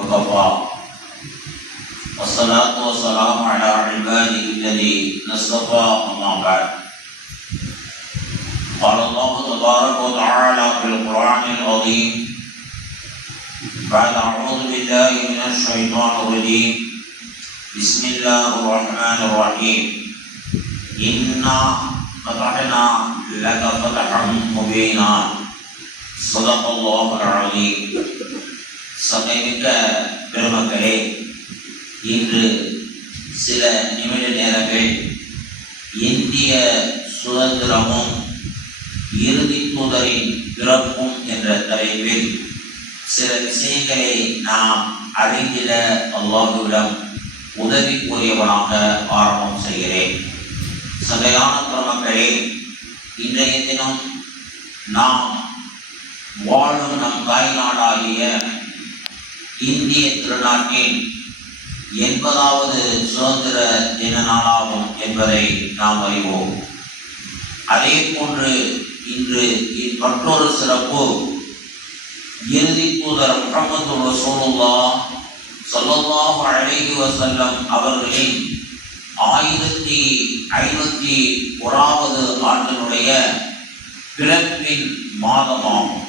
وكفى والصلاة والسلام على عباده الذين اصطفى أما بعد قال الله تبارك وتعالى في القرآن العظيم بعد أعوذ بالله من الشيطان الرجيم بسم الله الرحمن الرحيم إنا فتحنا لك فتحا مبينا صدق الله العظيم. சபைமிக்க பெருமக்களே, இன்று சில நிமிட நேரங்கள் இந்திய சுதந்திரமும் இறுதி தூதரின் பிறப்பும் என்ற தலைப்பில் சில விஷயங்களை நாம் அறிந்திட அல்லாஹ்விடம் உதவி கூறியவனாக ஆரம்பம் செய்கிறேன். சபையான பெருமக்களே, இன்றைய தினம் நாம் வாழும் நம் தாய்நாடாகிய இந்திய திருநாட்டின் 80வது சுதந்திர தின நாளாகும் என்பதை நாம் அறிவோம். அதே போன்று இன்று மற்றொரு சிறப்பு, இறுதி தூதர் முஹம்மது ரசூலுல்லாஹ் ஸல்லல்லாஹு அலைஹி வஸல்லம் அவர்களின் 1051வது ஆண்டினுடைய பிறப்பின் மாதமாகும்.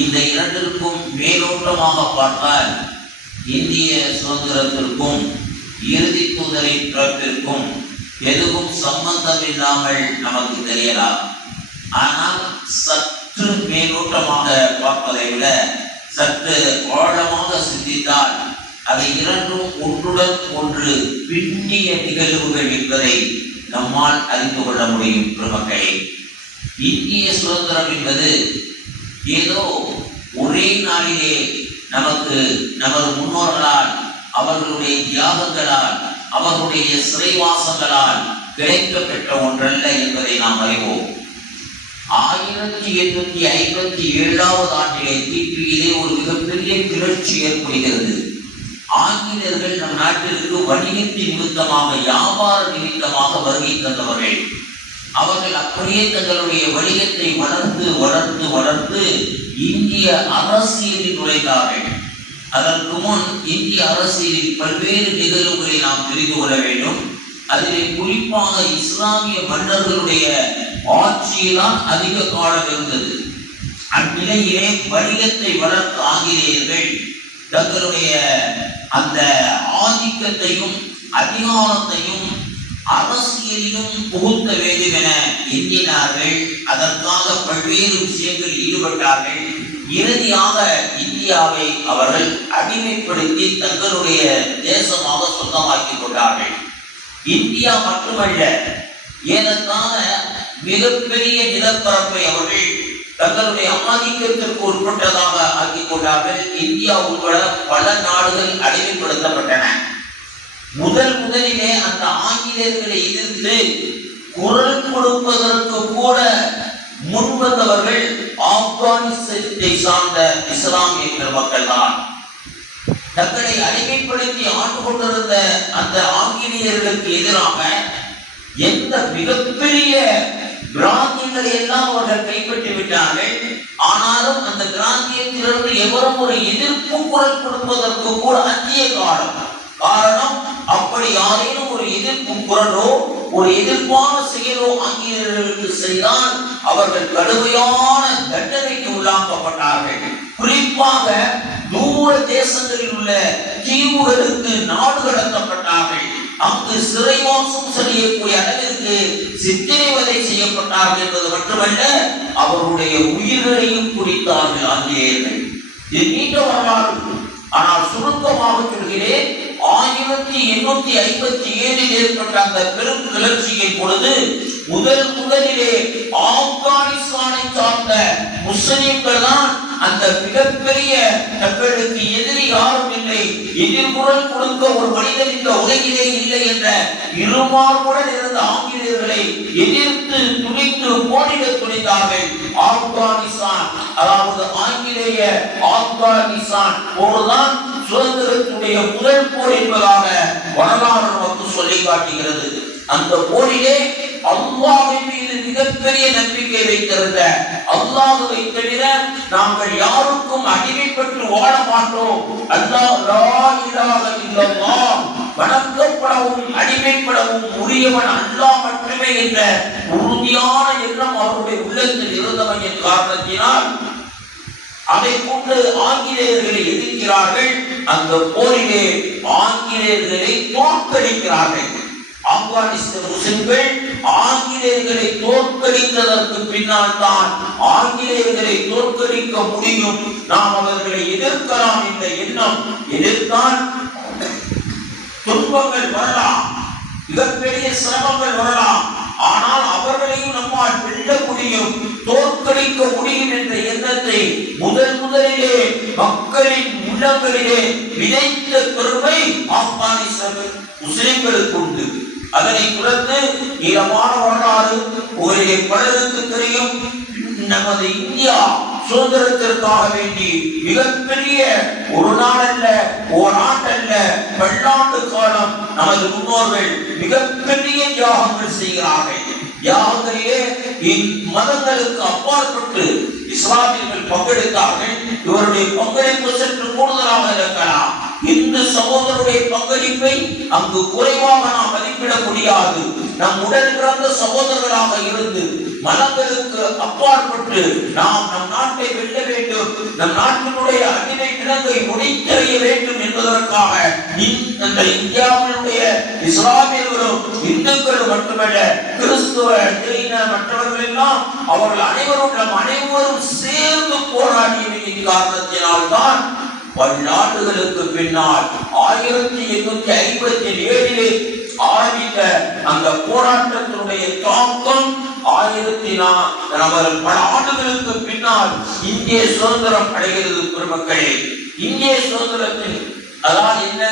இந்த இரண்டிற்கும் மேலோட்டமாக பார்த்தால் இந்திய சுதந்திரத்திற்கும் இறுதி தூதரின் பிறப்பிற்கும் எதுவும் சம்பந்தம் இல்லாமல் நமக்கு தெரியலாம். ஆனால் சற்று மேலோட்டமாக பார்ப்பதை விட சற்று ஆழமாக சிந்தித்தால் அதை இரண்டும் ஒன்றுடன் ஒன்று பின்னிய நிகழ்வுகள் என்பதை நம்மால் அறிந்து கொள்ள முடியும். பெருமக்களே, இந்திய சுதந்திரம் என்பது ஏதோ ஒரே நாளிலே நமக்கு நமது முன்னோர்களால், அவர்களுடைய தியாகங்களால், அவர்களுடைய சிறைவாசங்களால் கிடைக்கப்பெற்ற ஒன்றல்ல என்பதை நாம் அறிவோம். 1857வது ஆண்டிலே கிபியிலே ஒரு மிகப்பெரிய கிளர்ச்சி ஏற்படுகிறது. ஆங்கிலேயர்கள் நம் நாட்டிற்கு வணிகத்தின் நிமித்தமாக, வியாபார நிமித்தமாக வருகை தந்தவர்கள். அவர்கள் அப்படியே தங்களுடைய வணிகத்தை வளர்த்து வளர்த்து வளர்த்து இந்திய அரசியலில் நுழைந்தார்கள். அதற்கு முன் இந்திய அரசியலில் பல்வேறு நிகழ்வுகளை நாம் தெரிந்து கொள்ள வேண்டும். அதிலே குறிப்பாக இஸ்லாமிய மன்னர்களுடைய ஆட்சியில்தான் அதிக காலம் இருந்தது. அந்நிலையிலே வணிகத்தை வளர்த்த ஆங்கிலேயர்கள் தங்களுடைய அந்த ஆதிக்கத்தையும் அதிகாரத்தையும் அரசியலிலும் புகுத்த வேண்டும் என எண்ணினார்கள். அதற்காக பல்வேறு விஷயங்களில் ஈடுபட்டார்கள். இறுதியாக இந்தியாவை அவர்கள் அடிமைப்படுத்தி தங்களுடைய தேசமாக சொந்தமாக்கிக் கொண்டார்கள். இந்தியா மட்டுமல்ல, ஏனென்றால் மிகப்பெரிய நிலப்பரப்பை அவர்கள் தங்களுடைய ஆதிக்கத்திற்கு உட்பட்டதாக ஆக்கிக் கொண்டார்கள். இந்தியா உட்பட பல நாடுகள் அடிமைப்படுத்தப்பட்டன. முதலிலே அந்த ஆங்கிலேயர்களை எதிர்த்து குரல் கொடுப்பதற்கு கூட முன்வந்தவர்கள் ஆப்கானிஸ்தானை சார்ந்த இஸ்லாமிய பெருமக்கள் தான். தங்களை அடிமைப்படுத்தி ஆண்டு கொண்டிருந்த அந்த ஆங்கிலேயர்களுக்கு எதிராக எந்த மிகப்பெரிய பிராந்தியங்களை எல்லாம் அவர்கள் கைப்பற்றி விட்டார்கள். ஆனாலும் அந்த பிராந்தியத்திலிருந்து எவரும் ஒரு எதிர்ப்பு குரல் கொடுப்பதற்கு கூட அஞ்சிய காலம். காரணம், அப்படி யாரேனும் ஒரு எதிர்ப்பு குரலோ ஒரு எதிர்ப்பான செயலோ ஆங்கிலேயர்களுக்கு செய்தால் அவர்கள் கடுமையான தண்டனைக்கு உள்ளாக்கப்பட்டார்கள். குறிப்பாக தூர தேசங்களில் உள்ள தீவுகளுக்கு நாடு கடத்தப்பட்டார்கள். அங்கு சிறைவாசம் செய்யக்கூடிய அளவிற்கு சித்திரவதை செய்யப்பட்டார்கள் என்பது மட்டுமல்ல, அவருடைய உயிர்களையும் குறித்தார்கள் ஆங்கிலேயர்கள். இது நீண்ட வரலாறு. ஆனால் சுருக்கமாக சொல்கிறேன், 1857 ஏற்பட்ட அந்த பெரும் கிளர்ச்சியின் பொழுது முதலிலே ஆப்கானிஸ்தானை சார்ந்த முஸ்லிம்கள் தான் அந்த மிகப்பெரிய தங்களுக்கு எதிரி யாரும் இல்லை, எதிர்குரல் கொடுக்க ஒரு மனிதன் இந்த உலகிலே இல்லை என்ற இருமாறுடன் இருந்த ஆங்கிலேயர்களை எதிர்த்து துணிந்து போரிட துணிந்தார்கள். ஆப்கானிஸ்தான், அதாவது ஆங்கிலேய ஆப்கானிஸ்தான் போர்தான் சுதந்திரத்துடைய முதல் போர் என்பதாக வரலாறு நமக்கு சொல்லி காட்டுகிறது. அந்த போரிலே அல்லாஹ்வின் மீது மிகப்பெரிய நம்பிக்கை வைத்திருந்த அல்லாஹ்வை தவிர நாங்கள் யாருக்கும் அடிமைப்பட்டு வாழ மாட்டோம். அல்லாஹ் லா இலாஹ இல்லல்லாஹ், வணக்கப்படவும் அடிமைப்படவும் உரியவன் அல்லாஹ் மட்டுமே என்ற உறுதியான எண்ணம் அவருடைய உள்ளத்தில் இருந்தவன் காரணத்தினால் அதை கொண்டு ஆங்கிலேயர்களை எதிர்க்கிறார்கள். அந்த போரிலே ஆங்கிலேயர்களை தோற்கடிக்கிறார்கள். ஆப்கானிஸ்தான் முஸ்லிம்கள் ஆங்கிலேயர்களை தோற்கடித்ததற்கு பின்னால் தான் ஆங்கிலேயர்களை தோற்கடிக்க முடியும், நாம் அவர்களை எதிர்க்கலாம் என்ற எண்ணம். எதிர்த்தால் துன்பங்கள் வரலாம், மிகப்பெரிய சிரமங்கள் வரலாம், ஆனால் அவர்களையும் நம்மால் வெல்ல முடியும், தோற்கடிக்க முடியும் என்ற எண்ணத்தை முதலிலே மக்களின் உள்ளங்களிலே விதைத்த பெருமை ஆப்கானிஸ்தான் முஸ்லிம்களுக்கு உண்டு. அதனை தொடர்ந்து நீளமான வரலாறு ஒரே பலருக்கு தெரியும். நமது இந்தியா சுதந்திரத்திற்காக வேண்டி மிகப்பெரிய ஒரு நாள் அல்ல, ஓராண்டல்ல, பல்லாண்டு காலம் நமது முன்னோர்கள் மிகப்பெரிய தியாகங்கள் செய்கிறார்கள். தியாகங்களிலே மதங்களுக்கு அப்பாற்பட்டு இஸ்லாமியர்கள் பங்கெடுத்தார்கள். இவருடைய பங்களிப்பு சற்று கூடுதலாக இருக்கலாம். இந்து சகோதரருடைய பங்களிப்பை அங்கு குறைவாக நாம் மதிப்பிட முடியாது. நம் உடன் பிறந்த சகோதரர்களாக இருந்து மதங்களுக்கு அப்பாற்பட்டு நாம் நம் நாட்டை வெல்ல வேண்டும், நம் நாட்டினுடைய அடிமை நிலங்களை முடித்தறிய வேண்டும் என்பதற்காக இந்த இந்தியாவினுடைய இஸ்லாமியர்களும் இந்துக்களும் மட்டுமல்ல, கிறிஸ்துவ ஜெயின மற்றவர்கள் எல்லாம் அவர்கள் அனைவரும் சேர்ந்து போராடிய காரணத்தினால் தான் பல்லாண்டுகளுக்கு பின்னால் 1857 ஆரம்பித்த அந்த போராட்டத்தினுடைய தாக்கம் பல ஆண்டுகளுக்கு பின்னால் இந்திய சுதந்திரம் அடைகிறது. பெருமக்களே, இந்திய சுதந்திரத்தில் அதான் என்ன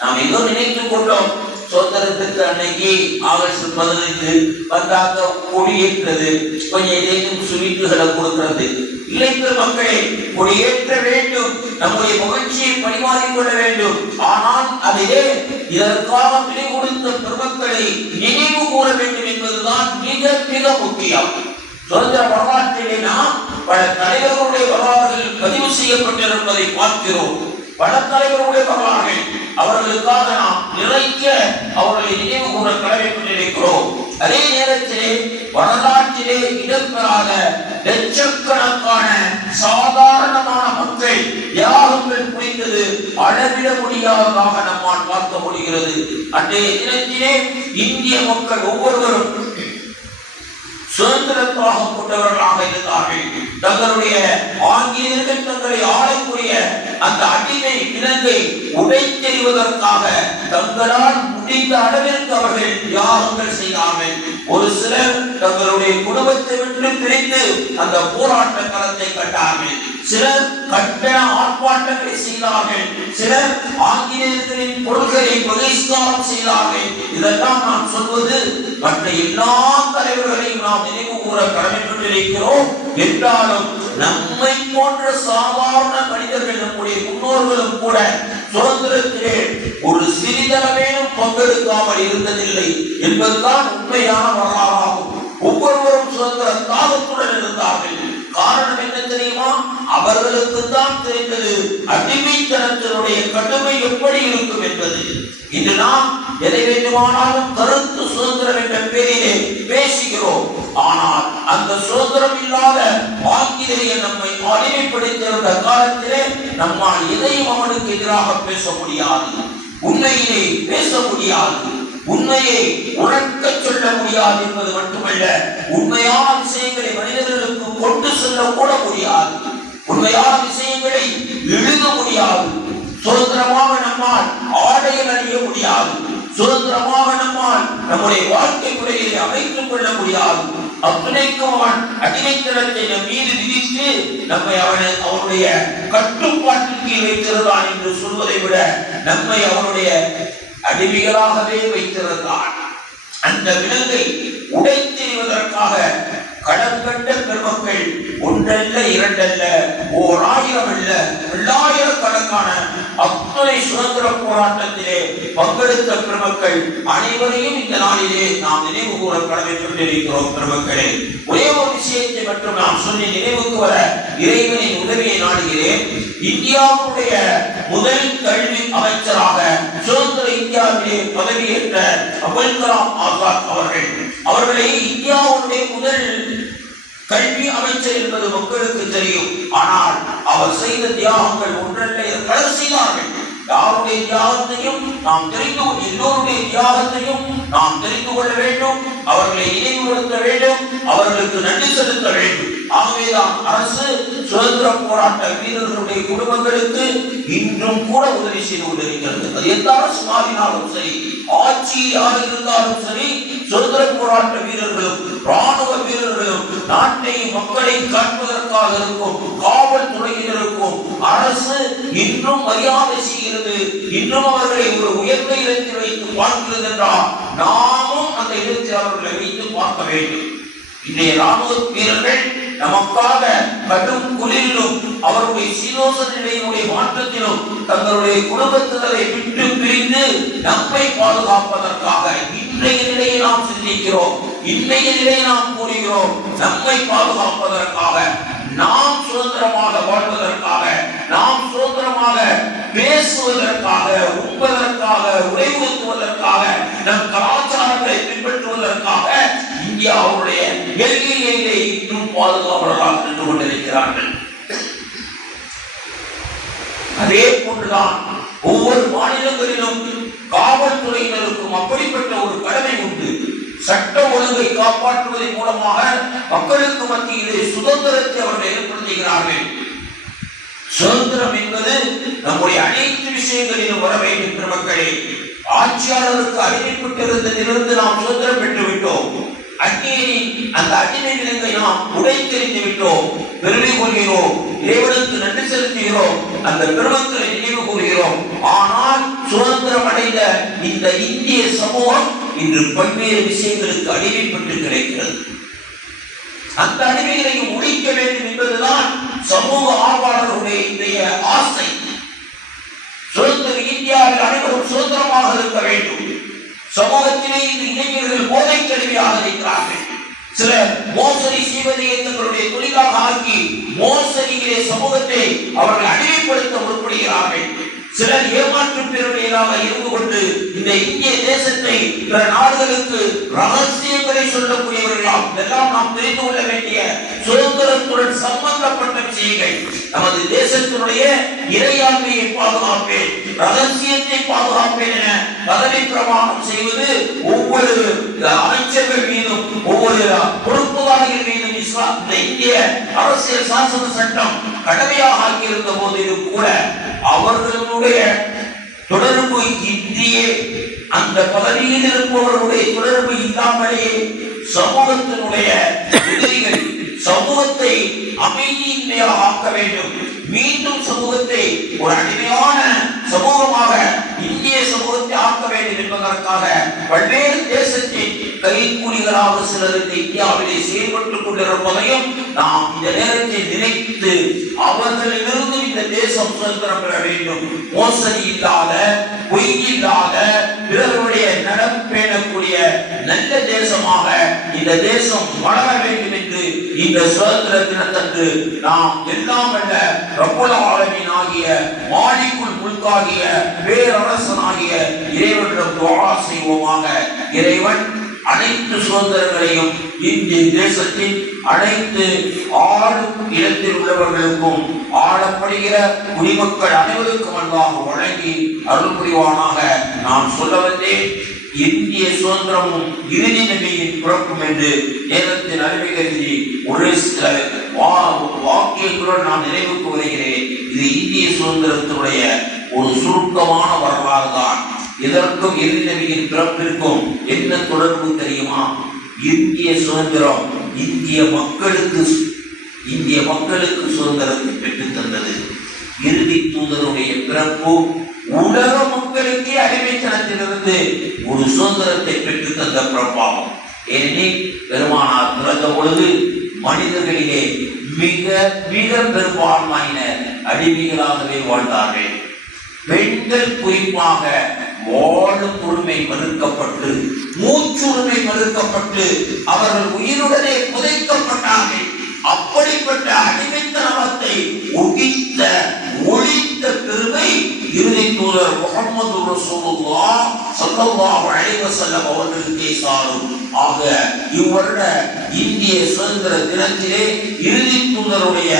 நாம் ஏதோ நினைத்துக் கொண்டோம். சுதந்திரத்துக்கு அன்னைக்கு ஆகஸ்ட் 15 வந்தாக்க கொடியேற்றது, கொஞ்சம் ஏதேனும் சுவீட்டுகளை கொடுக்கிறது. இல்லை பெருமக்களே, கொடியேற்ற வேண்டும், நம்முடைய மகிழ்ச்சியை பரிமாறிக்கொள்ள வேண்டும். ஆனால் அதிலே இதற்காக விலை கொடுத்த பெருமக்களை நினைவு கூற வேண்டும் என்பதுதான் மிக மிக முக்கியம். சுதந்திர வரலாற்றிலே நாம் பல தலைவர்களுடைய வரலாறுகள் பதிவு செய்யப்பட்டிருப்பதை பார்க்கிறோம். பல தலைவர்களுடைய வரலாறுகள் அவர்களுக்காக நாம் நிறைய அவர்களை நினைவு கூற கடமைப்பட்டிருக்கிறோம். அதே நேரத்திலே வரலாற்றிலே இடம்பெறாத லட்சக்கணக்கான சாதாரணமான மக்கள் தியாகங்கள் புரிந்தது அளவிட முடியாததாக நம்மால் பார்க்க முடிகிறது. அன்றைய தினத்திலே இந்திய மக்கள் ஒவ்வொருவரும் சுதந்திரத்தாக கொண்டவர்களாக இருந்தார்கள். தங்களுடைய ஆங்கிலேயர்கள் தங்களை ஆளக்கூடிய அந்த அடிமை விலங்கை உடைத்தெறிவதற்காக தங்களால் முடிந்த அளவிற்கு அவர்கள் தியாகங்கள் செய்தார்கள். ஒரு சிலர் தங்களுடைய குடும்பத்தை விட்டு பிரிந்து அந்த போராட்ட களத்தை கண்டார்கள். சிலர் கட்டண ஆர்ப்பாட்டங்களை செய்தார்கள். சிலர் ஆங்கிலேயர்களின் கொள்கையை பகிஷ்காரம் செய்தார்கள். இதெல்லாம் நாம் சொல்வது மற்ற எல்லா தலைவர்களையும் நாம் நினைவு கூற கடமைப்பட்டிருக்கிறோம். என்றாலும் நம்மை போன்ற சாதாரண மனிதர்கள், நம்முடைய முன்னோர்களும் கூட சுதந்திரத்திலே ஒரு சிறிதளவேனும் பங்கெடுக்காமல் இருந்ததில்லை என்பதுதான் உண்மையான வரலாறாகும். ஒவ்வொருவரும் சுதந்திர தாகத்துடன் இருந்தார்கள். காரணம் என்ன தெரியுமா? அவர்களுக்கு தான் தெரிந்தது அடிமைத்தனத்தினுடைய கடுமை எப்படி இருக்கும் என்பது. இன்று நாம் எதை வேண்டுமானாலும் கருத்து சுதந்திரம் என்ற பெயரிலே பேசுகிறோம். ஆனால் அந்த சுதந்திரம் இல்லாத ஆங்கிலேய நம்மை அடிமைப்படுத்தியிருந்த காலத்திலே நம்மால் எதையும் அவனுக்கு எதிராக பேச முடியாது, உண்மையிலே பேச முடியாது, உண்மையை உறக்க சொல்ல முடியாது என்பது மட்டுமல்ல, உண்மையான விஷயங்களை மனிதர்களுக்கு கொண்டு செல்ல கூட முடியாது, உண்மையான விஷயங்களை எழுத முடியாது, சுதந்திரமாக நம்மால் ஆடையில் அணிய முடியாது, சுதந்திரமாக நம்மால் நம்முடைய வாழ்க்கை முறையை அமைத்துக் கொள்ள முடியாது. அத்துணைக்கும் அவன் அடிமைத்தனத்தை நம் மீது விதித்து நம்மை அவனுடைய கட்டுப்பாட்டிற்கு வைத்திருந்தான் என்று சொல்வதை விட நம்மை அவனுடைய அடிமைகளாகவே வைத்திருந்தான். அந்த விலங்கை உடைத்தெறிவதற்காக களம் கண்ட பெருமக்கள் ஒன்றல்ல இரண்டல்ல 1000 அல்ல 1000கணக்கான அத்துணை சுதந்திர போராட்டத்திலே பங்கெடுத்த பெருமக்கள் அனைவரையும் இந்த நாளிலே நாம் நினைவு கூற கடமைப்பட்டிருக்கிறோம். பெருமக்களே, ஒரே ஒரு விஷயத்தை மட்டும் நாம் சொல்லி நினைவுக்கு வர இறைவனின் உதவியை நாடுகிறேன். இந்தியாவுடைய முதல் கல்வி அமைச்சராக சுதந்திர இந்தியாவிலே பதவியேற்ற அபுல் கலாம் ஆசாத் அவர்களை இந்தியாவுடைய முதல் கல்வி அமைச்சர் என்பது மக்களுக்கு தெரியும். ஆனால் அவர் செய்த தியாகங்கள் ஒன்றல்ல, பல செய்தார்கள். யாருடைய தியாகத்தையும் நாம் எல்லோருடைய தியாகத்தையும் நாம் தெரிந்து கொள்ள வேண்டும். அவர்களை நினைவுபடுத்த வேண்டும், அவர்களுக்கு நன்றி செலுத்த வேண்டும். ஆகவேதான் அரசு சுதந்திர போராட்ட வீரர்களுடைய குடும்பங்களுக்கு இன்றும் கூட உதவி செய்து கொண்டிருக்கிறது. அது எந்த அரசு மாறினாலும் சரி, ஆட்சியாக இருந்தாலும் சரி, சுதந்திர போராட்ட வீரர்களும் ராணுவ வீரர்களும் நாட்டையும் மக்களையும் காப்பதற்காக இருக்கும் காவல்துறையினருக்கும் அரசு இன்றும் மரியாதை செய்கிறது. இன்றும் அவர்களை ஒரு உயர்ந்த இடத்தில் வைத்து பார்க்கிறது என்றால் நாமும் அந்த இடத்தில் அவர்களை வைத்து பார்க்க வேண்டும். இன்றைய ராணுவ வீரர்கள் நமக்காக கடும் குளிரிலும் அவருடைய சீதோஷ நிலையினுடைய மாற்றத்திலும் தங்களுடைய குடும்பத்தினரை விட்டு பிரிந்து நம்மை பாதுகாப்பதற்காக இன்றைய நிலையை நாம் சிந்திக்கிறோம், இன்றைய நிலையை நாம் கூறுகிறோம். நம்மை பாதுகாப்பதற்காக, நாம் சுதந்திரமாக வாழ்வதற்காக, நாம் சுதந்திரமாக பேசுவதற்காக, உண்பதற்காக, உறைவுறுத்துவதற்காக, நம் கலாச்சாரங்களை பின்பற்றுவதற்காக இந்தியாவுடைய எல்லையிலே இன்னும் பாதுகாவலராக நின்று கொண்டிருக்கிறார்கள். அதே போன்றுதான் ஒவ்வொரு மாநிலங்களிலும் காவல்துறையினருக்கும் அப்படிப்பட்ட ஒரு கடமை உண்டு. சட்ட ஒழுங்கை காப்பாற்றுவதன் மூலமாக மக்களுக்கு மத்தியிலே சுதந்திரத்தை அவர்கள் ஏற்படுத்துகிறார்கள். சுதந்திரம் என்பது நம்முடைய அனைத்து விஷயங்களிலும் வர வேண்டும். பெருமக்களே, ஆட்சியாளருக்கு அடிமைப்பட்டிருந்ததிலிருந்து நாம் சுதந்திரம் பெற்றுவிட்டோம். அந்த அடிமை விலங்கை நாம் உடைத்தெறிந்து விட்டோம், பெருமை கொள்கிறோம், இறைவனுக்கு நன்றி செலுத்துகிறோம், அந்த பெருமக்களை நினைவு கூறுகிறோம். ஆனால் சுதந்திரம் அடைந்த இந்த இந்திய சமூகம் இன்று பல்வேறு விஷயங்களுக்கு அடிமைப்பட்டு கிடைக்கிறது. அந்த அடிமைகளையும் ஒழிக்க வேண்டும் என்பதுதான் சமூக ஆர்வலர்களுடைய இன்றைய ஆசை. சுதந்திர இந்தியாவில் அனைவரும் சுதந்திரமாக இருக்க வேண்டும். சமூகத்திலே இந்த இளைஞர்கள் போதை கருவியாக இருக்கிறார்கள். சிலர் மோசடி செய்வதை தங்களுடைய தொழிலாக ஆக்கி மோசடியிலே சமூகத்தை அவர்கள் அடிமைப்படுத்த முற்படுகிறார்கள். சிலர் ஏமாற்று பெருமையாக இருந்து கொண்டு இந்த இந்திய தேசத்தை பிற நாடுகளுக்கு ரகசியங்களை சொல்லக்கூடியவர்களாம். இதெல்லாம் நாம் தெரிந்து கொள்ள வேண்டிய சுதந்திரத்துடன் சம்பந்தப்பட்ட விஷயங்கள். நமது தேசத்தினுடைய இறையாண்மையை பாதுகாப்பேன், ரகசியத்தை பாதுகாப்பேன் என பதவி பிரமாணம் செய்வது ஒவ்வொரு அமைச்சர்கள் மீதும் ஒவ்வொரு பொறுப்புதாரிகள் மீதும் இந்த இந்திய அரசியல் சாசன சட்டம் கடமையாக ஆகியிருந்த போதிலும் கூட அவர்களுடைய தொடர்பு இந்திய அந்த பதவியில் இருப்பவர்களுடைய தொடர்பு இல்லாமலேயே சமூகத்தினுடைய எதிரிகள் சமூகத்தை அமைதியின்மையாக ஆக்க வேண்டும், மீண்டும் சமூகத்தை ஒரு அடிமையான சமூகமாக இந்திய சமூகத்தை ஆக்க வேண்டும் என்பதற்காக பல்வேறு தேசத்தின் கைக்கூலிகளாக சிலர் இந்த இந்தியாவிலே செயல்பட்டுக் கொண்டிருப்பதையும் நாம் இந்த நேரத்தில் நினைத்து அவர்களிலிருந்து இந்த தேசம் சுதந்திரம் பெற வேண்டும். மோசடி இல்லாத, பொய் இல்லாத, பிறருடைய நலம் பேணக்கூடிய நல்ல தேசமாக இந்த தேசம் வளர வேண்டும் என்று இந்த சுதந்திர தினத்தன்று நாம் எல்லாம் அல்ல ரப்புல் ஆலமீன் ஆகிய மாலிக்குல் முல்க் ஆகிய பேரரசனாகிய இறைவனிடம் துஆ செய்வோமாக. இறைவன் அனைத்து சுதந்திரங்களையும் இந்திய தேசத்தின் அனைத்து ஆளும் இடத்தில் உள்ளவர்களுக்கும் ஆளப்படுகிற குடிமக்கள் அனைவருக்கும் அன்பாக வழங்கி அருள் புரிவானாக. நான் சொல்ல வந்தேன், இந்திய சுதந்திரமும் இறுதி நபியின் பிறப்பும் என்று நேரத்தின் அறிவை கருதி ஒரு சில வாக்கியங்களுடன் நான் நினைவுக்கு வருகிறேன். இது இந்திய சுதந்திரத்தினுடைய ஒரு சுருக்கமான வரலாறு தான். இதற்கும் இறுதி நபியின் பிறப்பிற்கும் என்ன தொடர்பு தெரியுமா? இந்திய சுதந்திரம் இந்திய மக்களுக்கு சுதந்திரத்தை பெற்றுத் தந்தது. இறுதி தூதருடைய பிறப்பு உலக மக்களுக்கே அடிமைத்தனத்திலிருந்து ஒரு சுதந்திரத்தை பெற்றுத் தந்த பிறப்பாகும். ஏனெனில் பெருமானார் பிறந்த பொழுது மனிதர்களிலே மிக மிக பெரும்பான்மையினர் அடிமைகளாகவே வாழ்ந்தார்கள். பெண்கள் குறிப்பாக வாழும் உரிமை மறுக்கப்பட்டு, மூச்சுரிமை மறுக்கப்பட்டு அவர்கள் உயிருடனே புதைக்கப்பட்டார்கள். அப்படிப்பட்ட அடிமைத்தனத்தை ஒழித்த பெருமை இறுதி தூதர் முஹம்மது ரசூலுல்லாஹ் ஸல்லல்லாஹு அலைஹி வஸல்லம் அவர்களுக்கே சாரும். ஆக இவ்வருட இந்திய சுதந்திர தினத்திலே இறுதி தூதருடைய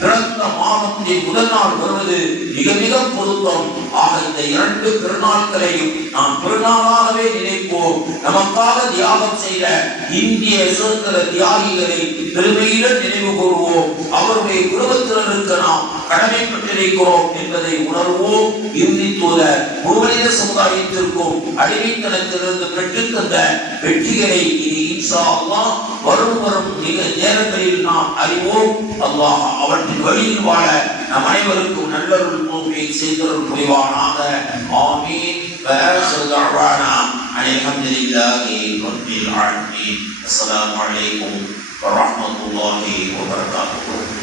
பிறந்த மாதத்தின் முதல் நாள் வருவது மிக மிக பொருத்தம். ஆக இந்த 2 பெருநாட்களையும் நாம் பெருநாளாகவே நினைப்போம். நமக்காக தியாகம் செய்த இந்திய சுதந்திர தியாகிகளை பெருமையுடன் நினைவு கூறுவோம். அவருடைய குடும்பத்தினருக்கு நாம் கடமைப்பட்டிருக்கிறோம் என்பதை உணர்வோம். இறுதி தூதர் மனித சமுதாயத்திற்கும் அடிமைத்தனத்திலிருந்து பெற்றுத்தந்த வெற்றிகளை இன்ஷா அல்லாஹ் வரும் நேரங்களில் நாம் அறிவோம். அல்லாஹ் அவற்றின் வழியில் வாழ நம் அனைவருக்கும் நல்லருள் நோக்கை செய்தருள் புரிவானாக. ஆமீன். அல்ஹம்துலில்லாஹி ரப்பில் ஆலமீன். அஸ்ஸலாமு அலைக்கும் வரஹ்மத்துல்லாஹி வபரகாத்துஹு.